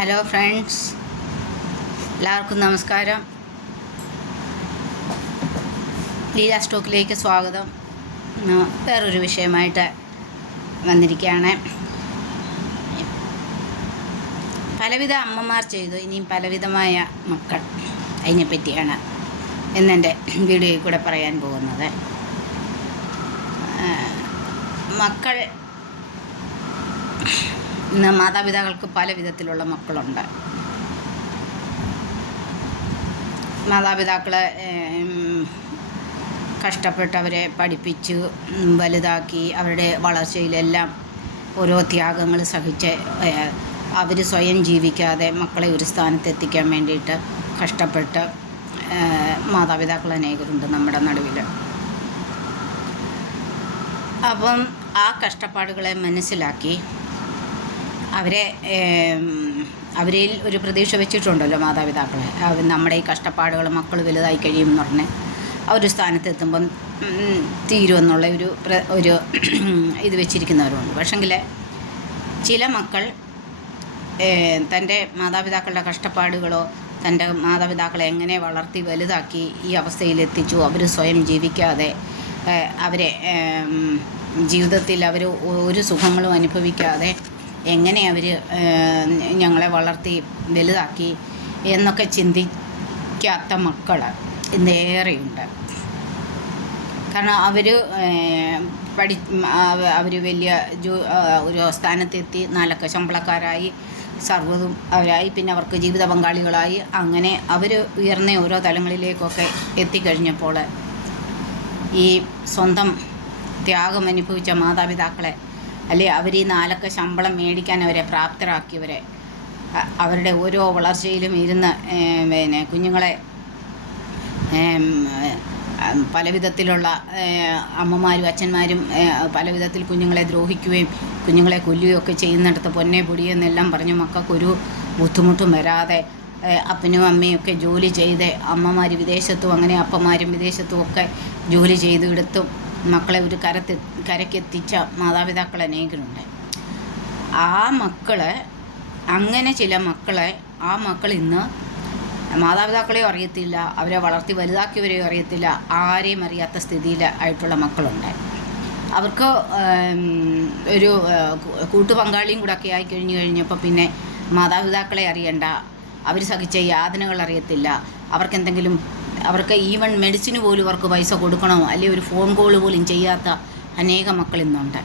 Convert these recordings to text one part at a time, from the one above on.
Hello friends, എല്ലാവർക്കും നമസ്കാരം. ലീല സ്റ്റോക്കിലേക്ക് സ്വാഗതം. വേറൊരു വിഷയമായിട്ട് വന്നിരിക്കുകയാണ്. പലവിധ അമ്മമാർ ചെയ്തു, ഇനിയും പലവിധമായ മക്കൾ. അതിനെപ്പറ്റിയാണ് ഇന്നെൻ്റെ വീഡിയോയിൽ കൂടെ പറയാൻ പോകുന്നത്. മക്കൾ ഇന്ന് മാതാപിതാക്കൾക്ക് പല വിധത്തിലുള്ള മക്കളുണ്ട്. മാതാപിതാക്കളെ കഷ്ടപ്പെട്ട് അവരെ പഠിപ്പിച്ച് വലുതാക്കി അവരുടെ വളർച്ചയിലെല്ലാം ഓരോ ത്യാഗങ്ങൾ സഹിച്ച് അവർ സ്വയം ജീവിക്കാതെ മക്കളെ ഒരു സ്ഥാനത്തെത്തിക്കാൻ വേണ്ടിയിട്ട് കഷ്ടപ്പെട്ട് മാതാപിതാക്കൾ അനേകരുണ്ട് നമ്മുടെ നടുവിൽ. അപ്പം ആ കഷ്ടപ്പാടുകളെ മനസ്സിലാക്കി അവരിൽ ഒരു പ്രതീക്ഷ വെച്ചിട്ടുണ്ടല്ലോ മാതാപിതാക്കളെ. നമ്മുടെ ഈ കഷ്ടപ്പാടുകൾ മക്കൾ വലുതായി കഴിയുമെന്ന് പറഞ്ഞ് ആ ഒരു സ്ഥാനത്തെത്തുമ്പം തീരുമെന്നുള്ള ഒരു ഇത് വെച്ചിരിക്കുന്നവരുണ്ട്. പക്ഷെങ്കിൽ ചില മക്കൾ തൻ്റെ മാതാപിതാക്കളുടെ കഷ്ടപ്പാടുകളോ തൻ്റെ മാതാപിതാക്കളെ എങ്ങനെ വളർത്തി വലുതാക്കി ഈ അവസ്ഥയിലെത്തിച്ചു, അവർ സ്വയം ജീവിക്കാതെ അവരെ ജീവിതത്തിൽ അവർ ഒരു സുഖങ്ങളും അനുഭവിക്കാതെ എങ്ങനെ അവർ ഞങ്ങളെ വളർത്തി വലുതാക്കി എന്നൊക്കെ ചിന്തിക്കാത്ത മക്കൾ ഇന്നേറെയുണ്ട്. കാരണം അവർ വലിയ ഒരു സ്ഥാനത്തെത്തി, നാലക്ക ശമ്പളക്കാരായി, സർവ്വതും അവരായി, പിന്നെ അവർക്ക് ജീവിത പങ്കാളികളായി, അങ്ങനെ അവർ ഉയർന്ന ഓരോ തലങ്ങളിലേക്കൊക്കെ എത്തിക്കഴിഞ്ഞപ്പോൾ ഈ സ്വന്തം ത്യാഗം അനുഭവിച്ച മാതാപിതാക്കളെ, അല്ലെ അവർ ഈ നാലക്ക ശമ്പളം മേടിക്കാൻ അവരെ പ്രാപ്തരാക്കിയവരെ, അവരുടെ ഓരോ വളർച്ചയിലും ഇരുന്ന് കുഞ്ഞുങ്ങളെ പല വിധത്തിലുള്ള അമ്മമാരും അച്ഛന്മാരും പല വിധത്തിൽ കുഞ്ഞുങ്ങളെ ദ്രോഹിക്കുകയും കുഞ്ഞുങ്ങളെ കൊല്ലുകയും ഒക്കെ ചെയ്യുന്നിടത്ത് പൊന്നെ പൊടിയെന്നെല്ലാം പറഞ്ഞ് മക്കൾക്കൊരു ബുദ്ധിമുട്ടും വരാതെ അപ്പനും അമ്മയും ഒക്കെ ജോലി ചെയ്ത്, അമ്മമാർ വിദേശത്തും അങ്ങനെ അപ്പന്മാരും വിദേശത്തും ഒക്കെ ജോലി ചെയ്തെടുത്തും മക്കളെ ഒരു കരക്കെത്തിച്ച മാതാപിതാക്കൾ അനേകരുണ്ട്. ആ മക്കൾ, അങ്ങനെ ചില മക്കളെ, ആ മക്കൾ ഇന്ന് മാതാപിതാക്കളെയും അറിയത്തില്ല, അവരെ വളർത്തി വലുതാക്കിയവരെയും അറിയത്തില്ല, ആരെയും അറിയാത്ത സ്ഥിതിയിൽ ആയിട്ടുള്ള മക്കളുണ്ട്. അവർക്ക് ഒരു കൂട്ടുപങ്കാളിയും കൂടെ ഒക്കെ ആയി കഴിഞ്ഞപ്പോൾ പിന്നെ മാതാപിതാക്കളെ അറിയണ്ട, അവർ സഹിച്ച യാതനകൾ അറിയത്തില്ല, അവർക്ക് ഈവൻ മെഡിസിന് പോലും അവർക്ക് പൈസ കൊടുക്കണോ, അല്ലെങ്കിൽ ഒരു ഫോൺ കോൾ പോലും ചെയ്യാത്ത അനേക മക്കൾ ഇന്നുണ്ട്.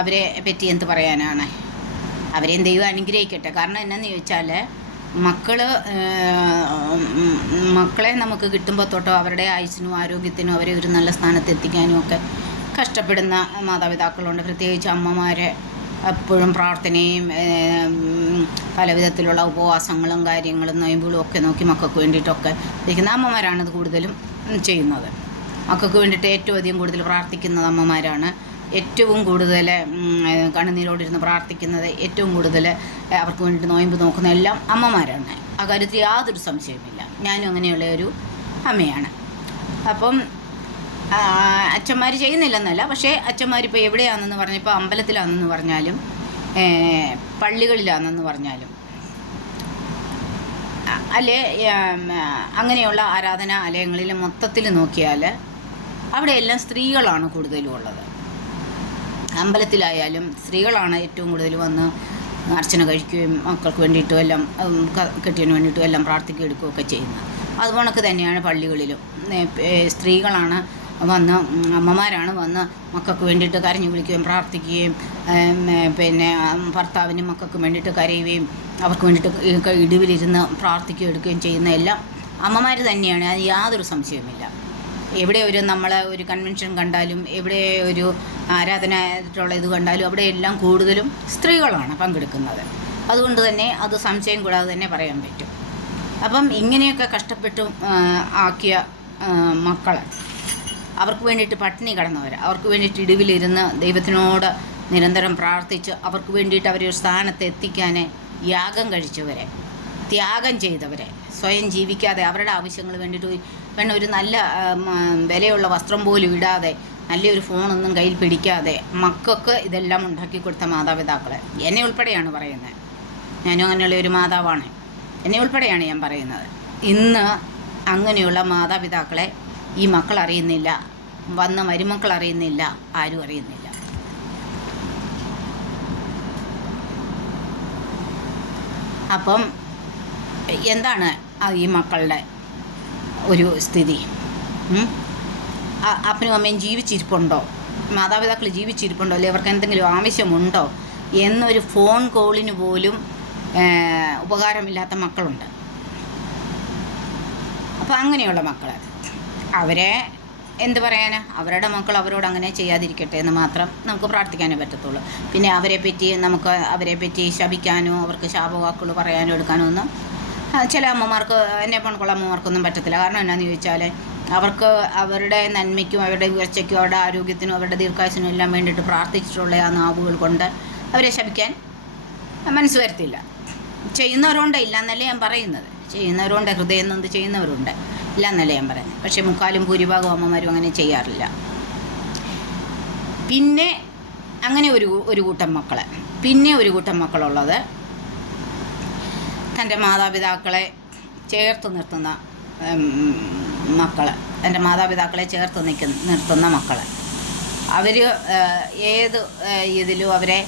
അവരെ പറ്റി എന്ത് പറയാനാണ്? അവരെയും ദൈവം അനുഗ്രഹിക്കട്ടെ. കാരണം എന്നാന്ന് ചോദിച്ചാൽ മക്കളെ നമുക്ക് കിട്ടുമ്പോൾ തൊട്ടോ അവരുടെ ആയുസ്സിനും ആരോഗ്യത്തിനും അവരെ ഒരു നല്ല സ്ഥാനത്ത് എത്തിക്കാനും ഒക്കെ കഷ്ടപ്പെടുന്ന മാതാപിതാക്കളുണ്ട്. പ്രത്യേകിച്ച് അമ്മമാരെ എപ്പോഴും പ്രാർത്ഥനയും പല വിധത്തിലുള്ള ഉപവാസങ്ങളും കാര്യങ്ങളും നൊയമ്പുകളും ഒക്കെ നോക്കി മക്കൾക്ക് വേണ്ടിയിട്ടൊക്കെ ഇരിക്കുന്ന അമ്മമാരാണത് കൂടുതലും ചെയ്യുന്നത്. മക്കൾക്ക് വേണ്ടിയിട്ട് ഏറ്റവും അധികം കൂടുതൽ പ്രാർത്ഥിക്കുന്നത് അമ്മമാരാണ്. ഏറ്റവും കൂടുതൽ കണ്ണുനീരോടിരുന്ന് പ്രാർത്ഥിക്കുന്നത്, ഏറ്റവും കൂടുതൽ അവർക്ക് വേണ്ടിയിട്ട് നൊയമ്പ് നോക്കുന്ന എല്ലാം അമ്മമാരാണ്. ആ കാര്യത്തിൽ യാതൊരു സംശയവുമില്ല. ഞാനും അങ്ങനെയുള്ള ഒരു അമ്മയാണ്. അപ്പം അച്ഛന്മാർ ചെയ്യുന്നില്ലെന്നല്ല, പക്ഷേ അച്ഛന്മാരിപ്പോൾ എവിടെയാണെന്ന് പറഞ്ഞപ്പോൾ അമ്പലത്തിലാണെന്ന് പറഞ്ഞാലും പള്ളികളിലാണെന്ന് പറഞ്ഞാലും അല്ലേ, അങ്ങനെയുള്ള ആരാധനാലയങ്ങളിൽ മൊത്തത്തിൽ നോക്കിയാൽ അവിടെയെല്ലാം സ്ത്രീകളാണ് കൂടുതലും ഉള്ളത്. അമ്പലത്തിലായാലും സ്ത്രീകളാണ് ഏറ്റവും കൂടുതൽ വന്ന് അർച്ചന കഴിക്കുകയും മക്കൾക്ക് വേണ്ടിയിട്ടും എല്ലാം കെട്ടിയതിന് വേണ്ടിയിട്ടും എല്ലാം പ്രാർത്ഥിക്കുകയും എടുക്കുകയൊക്കെ ചെയ്യുന്നത്. അതുപോലൊക്കെ തന്നെയാണ് പള്ളികളിലും സ്ത്രീകളാണ് അമ്മമാരാണ് വന്ന് മക്കൾക്ക് വേണ്ടിയിട്ട് കരഞ്ഞു വിളിക്കുകയും പ്രാർത്ഥിക്കുകയും പിന്നെ ഭർത്താവിനും മക്കൾക്ക് വേണ്ടിയിട്ട് കരയുകയും അവർക്ക് വേണ്ടിയിട്ട് ഇടിവിലിരുന്ന് പ്രാർത്ഥിക്കുകയും എടുക്കുകയും ചെയ്യുന്ന എല്ലാം അമ്മമാർ തന്നെയാണ്. അത് യാതൊരു സംശയവുമില്ല. എവിടെ ഒരു കൺവെൻഷൻ കണ്ടാലും, എവിടെ ഒരു ആരാധനയായിട്ടുള്ള ഇത് കണ്ടാലും അവിടെയെല്ലാം കൂടുതലും സ്ത്രീകളാണ് പങ്കെടുക്കുന്നത്. അതുകൊണ്ട് തന്നെ അത് സംശയം കൂടാതെ തന്നെ പറയാൻ പറ്റും. അപ്പം ഇങ്ങനെയൊക്കെ കഷ്ടപ്പെട്ടു ആക്കിയ മക്കളെ, അവർക്ക് വേണ്ടിയിട്ട് പട്ടിണി കിടന്നവർ, അവർക്ക് വേണ്ടിയിട്ട് ഇടിവിലിരുന്ന് ദൈവത്തിനോട് നിരന്തരം പ്രാർത്ഥിച്ച് അവർക്ക് വേണ്ടിയിട്ട് അവരെ ഒരു സ്ഥാനത്ത് എത്തിക്കാൻ യാഗം കഴിച്ചവരെ, ത്യാഗം ചെയ്തവരെ, സ്വയം ജീവിക്കാതെ അവരുടെ ആവശ്യങ്ങൾ വേണ്ടിയിട്ട് ഒരു നല്ല വിലയുള്ള വസ്ത്രം പോലും ഇടാതെ നല്ലൊരു ഫോണൊന്നും കയ്യിൽ പിടിക്കാതെ മക്കൾക്ക് ഇതെല്ലാം ഉണ്ടാക്കി കൊടുത്ത മാതാപിതാക്കൾ, എന്നെ ഉൾപ്പെടെയാണ് പറയുന്നത്, ഞാനും അങ്ങനെയുള്ള ഒരു മാതാവാണ്, എന്നെ ഉൾപ്പെടെയാണ് ഞാൻ പറയുന്നത്. ഇന്ന് അങ്ങനെയുള്ള മാതാപിതാക്കളെ ഈ മക്കൾ അറിയുന്നില്ല, വന്ന മരുമക്കൾ അറിയുന്നില്ല, ആരും അറിയുന്നില്ല. അപ്പം എന്താണ് ഈ മക്കളുടെ ഒരു സ്ഥിതി? അപ്പനും അമ്മയും ജീവിച്ചിരിപ്പുണ്ടോ, മാതാപിതാക്കൾ ജീവിച്ചിരിപ്പുണ്ടോ, അല്ലെങ്കിൽ അവർക്ക് എന്തെങ്കിലും ആവശ്യമുണ്ടോ എന്നൊരു ഫോൺ കോളിന് പോലും ഉപകാരമില്ലാത്ത മക്കളുണ്ട്. അപ്പോൾ അങ്ങനെയുള്ള മക്കൾ, അവരെ എന്ത് പറയാനാ, അവരുടെ മക്കൾ അവരോട് അങ്ങനെ ചെയ്യാതിരിക്കട്ടെ എന്ന് മാത്രം നമുക്ക് പ്രാർത്ഥിക്കാനേ പറ്റത്തുള്ളൂ. പിന്നെ അവരെ പറ്റി ശപിക്കാനോ അവർക്ക് ശാപവാക്കുകൾ പറയാനോ എടുക്കാനോ ഒന്നും ചില അമ്മമാർക്ക്, എന്നെ പോലുള്ള അമ്മമാർക്കൊന്നും പറ്റത്തില്ല. കാരണം എന്നാന്ന് ചോദിച്ചാൽ അവർക്ക് അവരുടെ നന്മയ്ക്കും അവരുടെ ഉയർച്ചയ്ക്കും അവരുടെ ആരോഗ്യത്തിനും അവരുടെ ദീർഘായുസിനും എല്ലാം വേണ്ടിയിട്ട് പ്രാർത്ഥിച്ചിട്ടുള്ള ആ നാവുകൾ കൊണ്ട് അവരെ ശപിക്കാൻ മനസ്സ് വരത്തില്ല. ചെയ്യുന്നവരുണ്ട്, ഇല്ല എന്നല്ല ഞാൻ പറയുന്നത്, ചെയ്യുന്നവരുണ്ട്, ഹൃദയം നൊന്ത് ചെയ്യുന്നവരുണ്ട്, ഇല്ല എന്നല്ല ഞാൻ പറയുന്നത്. പക്ഷേ മുക്കാലും ഭൂരിഭാഗം അമ്മമാരും അങ്ങനെ ചെയ്യാറില്ല. പിന്നെ അങ്ങനെ ഒരു കൂട്ടം മക്കൾ, പിന്നെ ഒരു കൂട്ടം മക്കളുള്ളത് തൻ്റെ മാതാപിതാക്കളെ ചേർത്ത് നിർത്തുന്ന മക്കൾ, എൻ്റെ മാതാപിതാക്കളെ ചേർത്ത് നിർത്തുന്ന മക്കൾ. അവർ ഏത് ഇതിലും അവരെ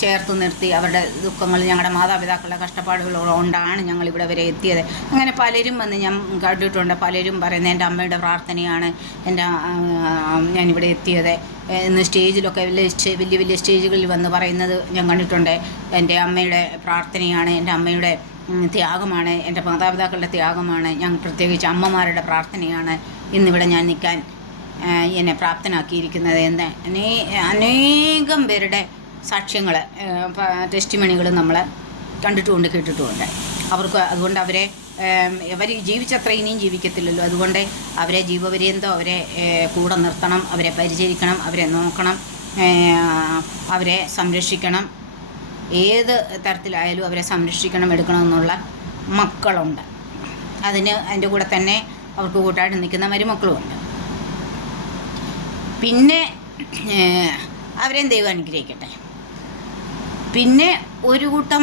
ചേർത്ത് നിർത്തി അവരുടെ ദുഃഖങ്ങൾ, ഞങ്ങളുടെ മാതാപിതാക്കളുടെ കഷ്ടപ്പാടുകൾ കൊണ്ടാണ് ഞങ്ങളിവിടെ വരെ എത്തിയത്. അങ്ങനെ പലരും വന്ന് ഞാൻ കണ്ടിട്ടുണ്ട്. പലരും പറയുന്നത് എൻ്റെ അമ്മയുടെ പ്രാർത്ഥനയാണ് ഞാനിവിടെ എത്തിയത് എന്ന് സ്റ്റേജിലൊക്കെ വലിയ വലിയ സ്റ്റേജുകളിൽ വന്ന് പറയുന്നത് ഞാൻ കണ്ടിട്ടുണ്ട്. എൻ്റെ അമ്മയുടെ പ്രാർത്ഥനയാണ്, എൻ്റെ അമ്മയുടെ ത്യാഗമാണ്, എൻ്റെ മാതാപിതാക്കളുടെ ത്യാഗമാണ്, പ്രത്യേകിച്ച് അമ്മമാരുടെ പ്രാർത്ഥനയാണ് ഇന്നിവിടെ ഞാൻ നിൽക്കാൻ എന്നെ പ്രാപ്തനാക്കിയിരിക്കുന്നത് എന്ന് അനേകം പേരുടെ സാക്ഷ്യങ്ങൾ, ടെസ്റ്റിമണികൾ നമ്മൾ കണ്ടിട്ടുമുണ്ട്, കേട്ടിട്ടുമുണ്ട്. അതുകൊണ്ട് അവർ ജീവിച്ചത്ര ഇനിയും ജീവിക്കത്തില്ലല്ലോ. അതുകൊണ്ട് അവരെ ജീവപര്യന്തം അവരെ കൂടെ നിർത്തണം, അവരെ പരിചരിക്കണം, അവരെ നോക്കണം, അവരെ സംരക്ഷിക്കണം. ഏത് തരത്തിലായാലും അവരെ സംരക്ഷിക്കണം, എടുക്കണമെന്നുള്ള മക്കളുണ്ട്. അതിൻ്റെ കൂടെ തന്നെ അവർക്ക് കൂട്ടായിട്ട് നിൽക്കുന്ന മരുമക്കളുമുണ്ട്. പിന്നെ അവരെയും ദൈവം അനുഗ്രഹിക്കട്ടെ. പിന്നെ ഒരു കൂട്ടം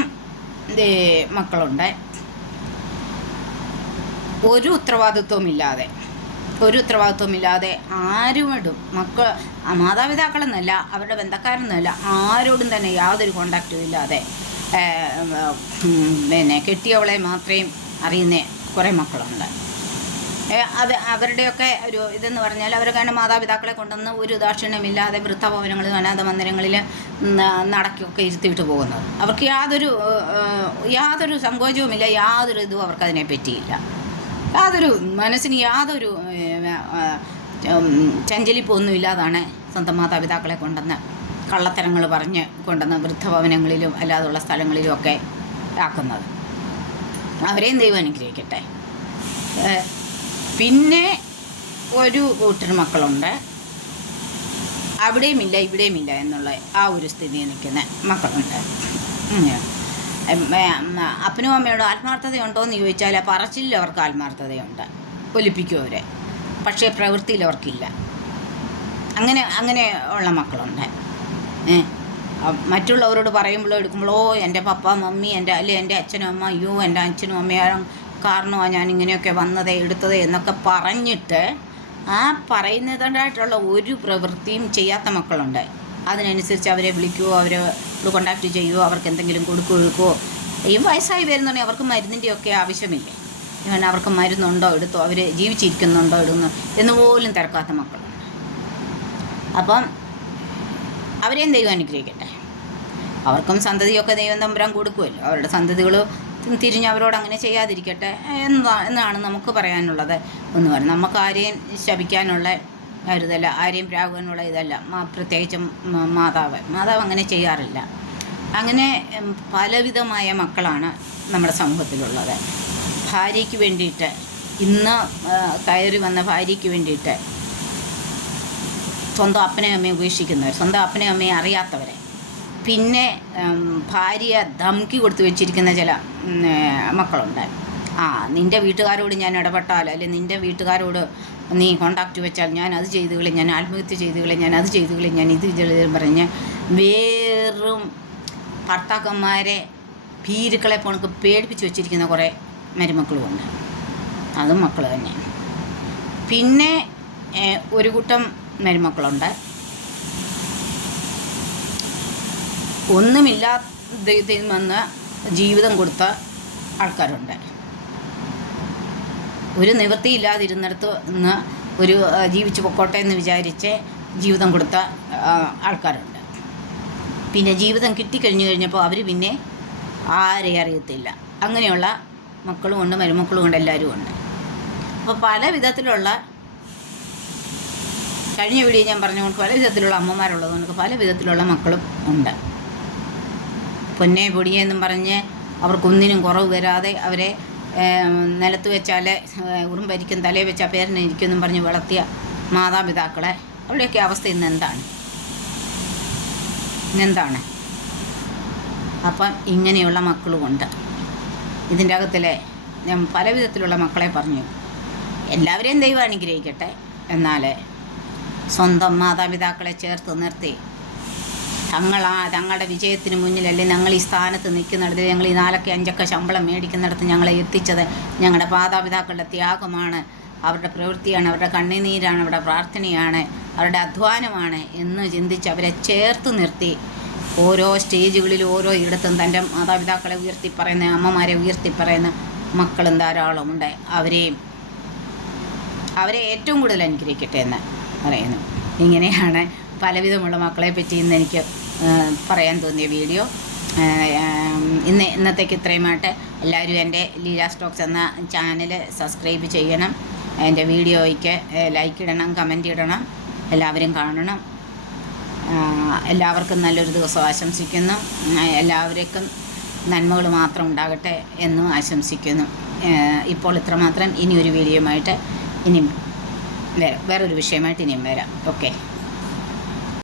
മക്കളുണ്ട്, ഒരു ഉത്തരവാദിത്വമില്ലാതെ ആരുമിടും മാതാപിതാക്കളെന്നല്ല, അവരുടെ ബന്ധക്കാരെന്നല്ല, ആരോടും തന്നെ യാതൊരു കോണ്ടാക്റ്റും ഇല്ലാതെ കെട്ടിയവളെ മാത്രമേ അറിയുന്ന കുറേ മക്കളുണ്ട്. അവരുടെയൊക്കെ ഒരു ഇതെന്ന് പറഞ്ഞാൽ അവരൊക്കെ മാതാപിതാക്കളെ കൊണ്ടുവന്ന് ഒരു ദാക്ഷിണ്യമില്ലാതെ വൃദ്ധഭവനങ്ങളിൽ അനാഥ മന്ദിരങ്ങളിൽ നടക്കൊക്കെ ഇരുത്തിയിട്ട് പോകുന്നത്. അവർക്ക് യാതൊരു സങ്കോചവുമില്ല, യാതൊരു ഇതും അവർക്കതിനെ പറ്റിയില്ല. യാതൊരു മനസ്സിന് യാതൊരു ചഞ്ചലിപ്പൊന്നും ഇല്ലാതാണ് സ്വന്തം മാതാപിതാക്കളെ കൊണ്ടുവന്ന് കള്ളത്തരങ്ങൾ പറഞ്ഞ് കൊണ്ടുവന്ന് വൃദ്ധഭവനങ്ങളിലും അല്ലാതുള്ള സ്ഥലങ്ങളിലും ഒക്കെ ആക്കുന്നത്. അവരെയും ദൈവം അനുഗ്രഹിക്കട്ടെ. പിന്നെ ഒരു കൂട്ടർ മക്കളുണ്ട്, അവിടെയുമില്ല ഇവിടെയുമില്ല എന്നുള്ള ആ ഒരു സ്ഥിതി നിൽക്കുന്ന മക്കളുണ്ട്. അപ്പനും അമ്മയോട് ആത്മാർത്ഥതയുണ്ടോ എന്ന് ചോദിച്ചാൽ പറച്ചിലിൽ അവർക്ക് ആത്മാർത്ഥതയുണ്ട്, ഒലിപ്പിക്കും അവരെ, പക്ഷേ പ്രവൃത്തിയിൽ അവർക്കില്ല. അങ്ങനെ ഉള്ള മക്കളുണ്ട്. മറ്റുള്ളവരോട് പറയുമ്പോഴോ എടുക്കുമ്പോഴോ എൻ്റെ പപ്പ മമ്മി എൻ്റെ അച്ഛനും അമ്മ, അയ്യോ എൻ്റെ അച്ഛനും അമ്മയും കാരണമാണ് ഞാൻ ഇങ്ങനെയൊക്കെ വന്നത് എടുത്തത് എന്നൊക്കെ പറഞ്ഞിട്ട് ആ പറയുന്നതായിട്ടുള്ള ഒരു പ്രവൃത്തിയും ചെയ്യാത്ത മക്കളുണ്ട്. അതിനനുസരിച്ച് അവരെ വിളിക്കുവോ, അവരെ കോണ്ടാക്റ്റ് ചെയ്യുവോ, അവർക്ക് എന്തെങ്കിലും കൊടുക്കുകയോ. ഈ വയസ്സായി വരുന്നുണ്ടെങ്കിൽ അവർക്ക് മരുന്നിൻ്റെയൊക്കെ ആവശ്യമില്ലേ, അവർക്ക് മരുന്നുണ്ടോ എടുത്തോ, അവർ ജീവിച്ചിരിക്കുന്നുണ്ടോ എടുന്നു എന്നുപോലും തിരക്കാത്ത മക്കളുണ്ട്. അപ്പം അവരെയും ദൈവം അനുഗ്രഹിക്കട്ടെ. അവർക്കും സന്തതിയൊക്കെ ദൈവം തമ്പുരാൻ കൊടുക്കുമല്ലോ. അവരുടെ സന്തതികൾ തിരിഞ്ഞ് അവരോട് അങ്ങനെ ചെയ്യാതിരിക്കട്ടെ എന്നാണ് നമുക്ക് പറയാനുള്ളത്. എന്ന് പറഞ്ഞാൽ നമുക്ക് ആരെയും ശപിക്കാനുള്ള ഇതല്ല, ആരെയും പ്രാകാനുള്ള ഇതല്ല. പ്രത്യേകിച്ചും മാതാവ് അങ്ങനെ ചെയ്യാറില്ല. അങ്ങനെ പലവിധമായ മക്കളാണ് നമ്മുടെ സമൂഹത്തിലുള്ളത്. ഭാര്യയ്ക്ക് വേണ്ടിയിട്ട്, ഇന്ന് കയറി വന്ന ഭാര്യയ്ക്ക് വേണ്ടിയിട്ട് സ്വന്തം അപ്പനെയും അമ്മയും ഉപേക്ഷിക്കുന്നവർ, സ്വന്തം അപ്പനെയും അമ്മയും അറിയാത്തവരെ, പിന്നെ ഭാര്യയെ ധംക്കി കൊടുത്തു വെച്ചിരിക്കുന്ന ചില മക്കളുണ്ട്. നിൻ്റെ വീട്ടുകാരോട് ഞാൻ ഇടപെട്ടാൽ, അല്ലെങ്കിൽ നിൻ്റെ വീട്ടുകാരോട് നീ കോണ്ടാക്റ്റ് വെച്ചാൽ ഞാൻ അത് ചെയ്തു കളി, ഞാൻ ആത്മഹത്യ ചെയ്തു കളി, ഞാൻ അത് ചെയ്തു കളി, ഞാൻ ഇത് പറഞ്ഞ് വേറും ഭർത്താക്കന്മാരെ ഭീരുക്കളെ പോണക്ക് പേടിപ്പിച്ച് വെച്ചിരിക്കുന്ന കുറേ മരുമക്കളുമുണ്ട്. അതും മക്കൾ തന്നെയാണ്. പിന്നെ ഒരു കൂട്ടം മരുമക്കളുണ്ട്, ഒന്നുമില്ലാതെ വന്ന് ജീവിതം കൊടുത്ത ആൾക്കാരുണ്ട്. ഒരു നിവൃത്തിയില്ലാതിരുന്നിടത്ത് നിന്ന് ഒരു ജീവിച്ചു പൊക്കോട്ടെ എന്ന് വിചാരിച്ച് ജീവിതം കൊടുത്ത ആൾക്കാരുണ്ട്. പിന്നെ ജീവിതം കിട്ടിക്കഴിഞ്ഞു കഴിഞ്ഞപ്പോൾ അവർ പിന്നെ ആരെയും അറിയത്തില്ല. അങ്ങനെയുള്ള മക്കളും ഉണ്ട്, മരുമക്കളും ഉണ്ട്, എല്ലാവരും ഉണ്ട്. അപ്പോൾ പല വിധത്തിലുള്ള, കഴിഞ്ഞ വീഡിയോ ഞാൻ പറഞ്ഞുകൊണ്ട് പല വിധത്തിലുള്ള അമ്മമാരുള്ളതുകൊണ്ട് പല വിധത്തിലുള്ള മക്കളും ഉണ്ട്. പൊന്നെ പൊടിയെന്നും പറഞ്ഞ് അവർക്കൊന്നിനും കുറവ് വരാതെ അവരെ നിലത്ത് വെച്ചാൽ ഉറുമ്പരിക്കും, തലയിൽ വെച്ചാൽ പേരനിരിക്കുമെന്നും പറഞ്ഞ് വളർത്തിയ മാതാപിതാക്കളെ, അവരുടെയൊക്കെ അവസ്ഥ ഇന്നെന്താണ്? അപ്പം ഇങ്ങനെയുള്ള മക്കളുമുണ്ട്. ഇതിൻ്റെ അകത്തിലെ ഞാൻ പല വിധത്തിലുള്ള മക്കളെ പറഞ്ഞു. എല്ലാവരെയും ദൈവം അനുഗ്രഹിക്കട്ടെ. എന്നാൽ സ്വന്തം മാതാപിതാക്കളെ ചേർത്ത് നിർത്തി തങ്ങളുടെ വിജയത്തിന് മുന്നിലല്ലേ ഞങ്ങൾ ഈ സ്ഥാനത്ത് നിൽക്കുന്നിടത്ത്, ഞങ്ങൾ ഈ 4-5 ശമ്പളം മേടിക്കുന്നിടത്ത് ഞങ്ങളെ എത്തിച്ചത് ഞങ്ങളുടെ മാതാപിതാക്കളുടെ ത്യാഗമാണ്, അവരുടെ പ്രവൃത്തിയാണ്, അവരുടെ കണ്ണുനീരാണ്, അവരുടെ പ്രാർത്ഥനയാണ്, അവരുടെ അധ്വാനമാണ് എന്ന് ചിന്തിച്ച് അവരെ ചേർത്ത് നിർത്തി ഓരോ സ്റ്റേജുകളിലും ഓരോ ഇടത്തും തൻ്റെ മാതാപിതാക്കളെ ഉയർത്തി പറയുന്ന, അമ്മമാരെ ഉയർത്തി പറയുന്ന മക്കളും ധാരാളമുണ്ട്. അവരെ ഏറ്റവും കൂടുതൽ അനുഗ്രഹിക്കട്ടെ എന്ന് പറയുന്നു. ഇങ്ങനെയാണ് പലവിധമുള്ള മക്കളെ പറ്റി ഇന്ന് എനിക്ക് പറയാൻ തോന്നിയ വീഡിയോ. ഇന്നത്തേക്ക് ഇത്രയുമായിട്ട് എല്ലാവരും എൻ്റെ ലീല സ്റ്റോക്സ് എന്ന ചാനൽ സബ്സ്ക്രൈബ് ചെയ്യണം. എൻ്റെ വീഡിയോയ്ക്ക് ലൈക്ക് ഇടണം, കമൻറ്റ് ഇടണം, എല്ലാവരും കാണണം. എല്ലാവർക്കും നല്ലൊരു ദിവസം ആശംസിക്കുന്നു. എല്ലാവർക്കും നന്മകൾ മാത്രം ഉണ്ടാകട്ടെ എന്നും ആശംസിക്കുന്നു. ഇപ്പോൾ ഇത്രമാത്രം. ഇനി ഒരു വീഡിയോയുമായിട്ട് ഇനിയും വേറൊരു വിഷയമായിട്ട് ഇനിയും വരാം. ഓക്കെ.